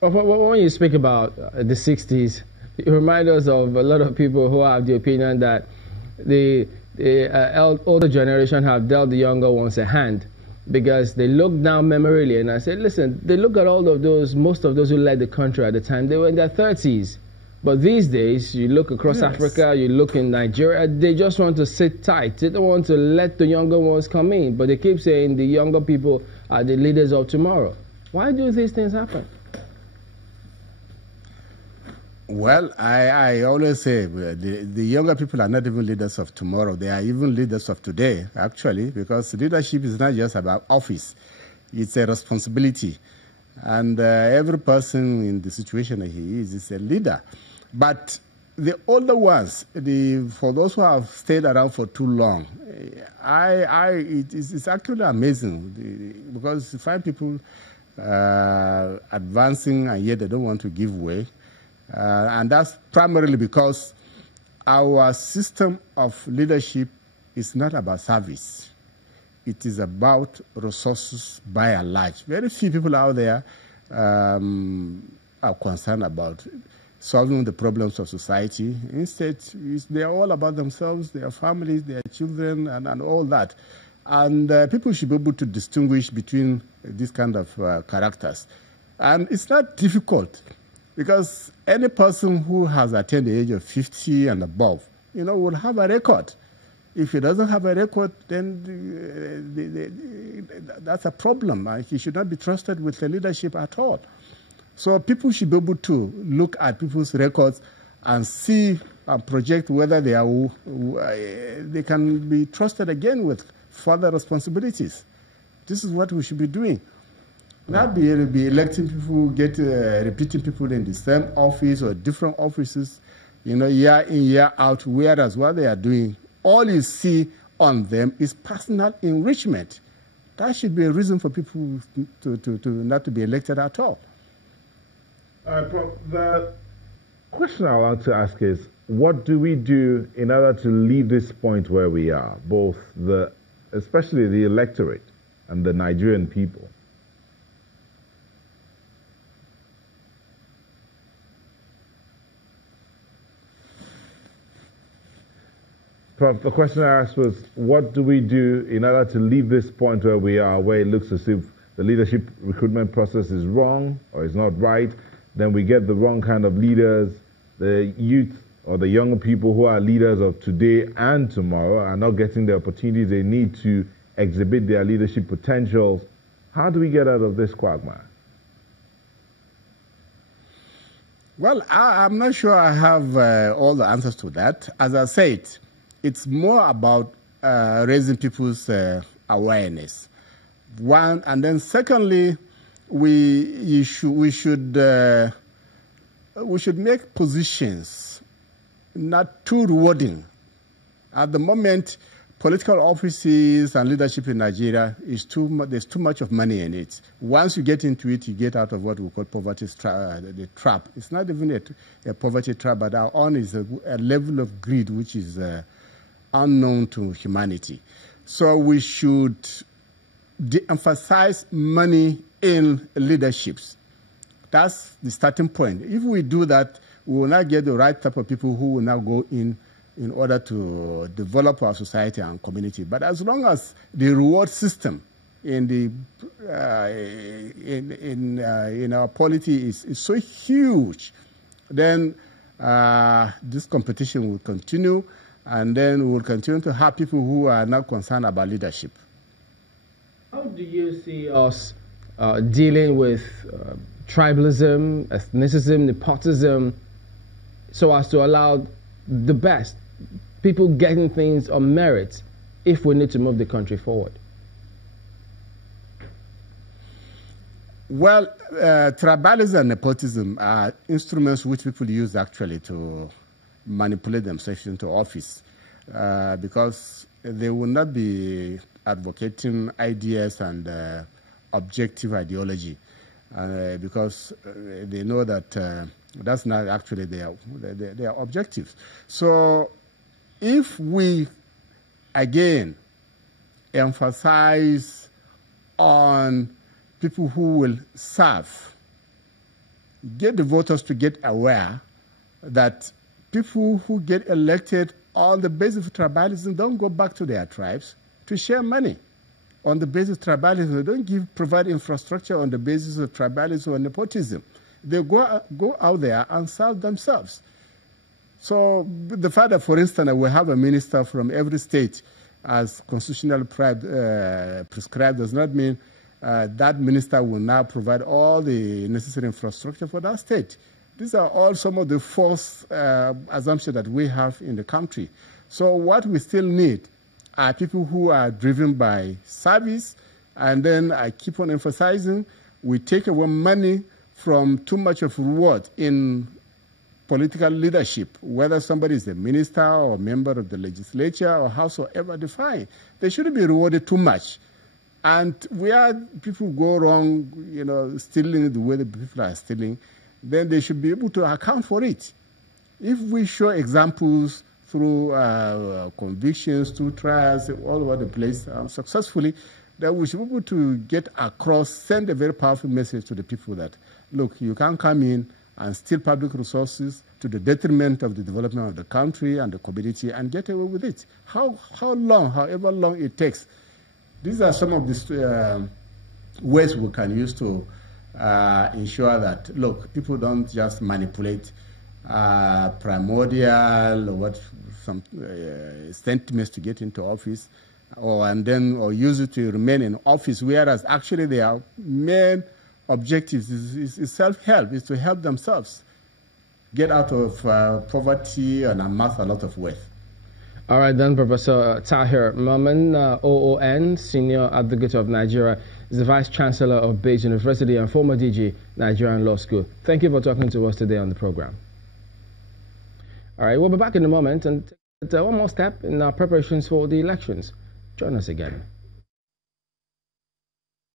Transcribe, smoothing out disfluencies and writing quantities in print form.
When you speak about the 60s, you remind us of a lot of people who have the opinion that the older generation have dealt the younger ones a hand because they look down memory lane. And I said, listen, they look at all of those, most of those who led the country at the time, they were in their 30s. But these days, you look across Africa, you look in Nigeria, they just want to sit tight. They don't want to let the younger ones come in. But they keep saying the younger people are the leaders of tomorrow. Why do these things happen? Well, I always say the younger people are not even leaders of tomorrow. They are even leaders of today, actually, because leadership is not just about office. It's a responsibility. And every person in the situation he is a leader. But the older ones, for those who have stayed around for too long, it's actually amazing because you find people advancing and yet they don't want to give way. And that's primarily because our system of leadership is not about service. It is about resources by and large. Very few people out there are concerned about solving the problems of society. Instead, they are all about themselves, their families, their children, and all that. And people should be able to distinguish between these kind of characters. And it's not difficult. Because any person who has attained the age of 50 and above, will have a record. If he doesn't have a record, then that's a problem. He should not be trusted with the leadership at all. So people should be able to look at people's records and see and project whether they can be trusted again with further responsibilities. This is what we should be doing. Not be electing people, repeating people in the same office or different offices, year in, year out, whereas what they are doing, all you see on them is personal enrichment. That should be a reason for people to not to be elected at all. Prof, the question I want to ask is, what do we do in order to leave this point where we are, especially the electorate and the Nigerian people? Prof, the question I asked was, what do we do in order to leave this point where we are, where it looks as if the leadership recruitment process is wrong or is not right? Then we get the wrong kind of leaders. The youth or the younger people who are leaders of today and tomorrow are not getting the opportunities they need to exhibit their leadership potentials. How do we get out of this quagmire? Well, I'm not sure I have all the answers to that. As I said, it's more about raising people's awareness. One, and then secondly, we should make positions not too rewarding. At the moment, political offices and leadership in Nigeria there's too much of money in it. Once you get into it, you get out of what we call poverty the trap. It's not even a poverty trap, but our own is a level of greed which is unknown to humanity. So we should de-emphasize money in leaderships. That's the starting point. If we do that, we will not get the right type of people who will now go in order to develop our society and community. But as long as the reward system in our polity is so huge, then this competition will continue, and then we will continue to have people who are not concerned about leadership. How do you see us dealing with tribalism, ethnicism, nepotism, so as to allow the best people getting things on merit if we need to move the country forward? Well, tribalism and nepotism are instruments which people use actually to manipulate themselves into office because they will not be advocating ideas and objective ideology because they know that that's not actually their objectives. So if we, again, emphasize on people who will serve get the voters to get aware that people who get elected on the basis of tribalism don't go back to their tribes to share money. On the basis of tribalism, they don't provide infrastructure on the basis of tribalism or nepotism. They go out there and serve themselves. So the fact that, for instance, we have a minister from every state as constitutional prescribed does not mean that minister will now provide all the necessary infrastructure for that state. These are all some of the false assumptions that we have in the country. So what we still need are people who are driven by service, and then I keep on emphasizing, we take away money from too much of reward in political leadership, whether somebody is a minister or a member of the legislature or howsoever defined. They shouldn't be rewarded too much. And where people go wrong, you know, stealing the way the people are stealing, then they should be able to account for it. If we show examples through convictions, through trials, all over the place successfully, then we should be able to get across, send a very powerful message to the people that, look, you can't come in and steal public resources to the detriment of the development of the country and the community and get away with it. How long, however long it takes. These are some of the ways we can use to ensure that, look, people don't just manipulate primordial or some sentiments to get into office, or use it to remain in office, whereas actually their main objectives is self-help, is to help themselves get out of poverty and amass a lot of wealth. All right, then, Professor Tahir Mamman, OON, Senior Advocate of Nigeria, is the Vice Chancellor of Beijing University and former DG, Nigerian Law School. Thank you for talking to us today on the program. All right, we'll be back in a moment and take one more step in our preparations for the elections. Join us again.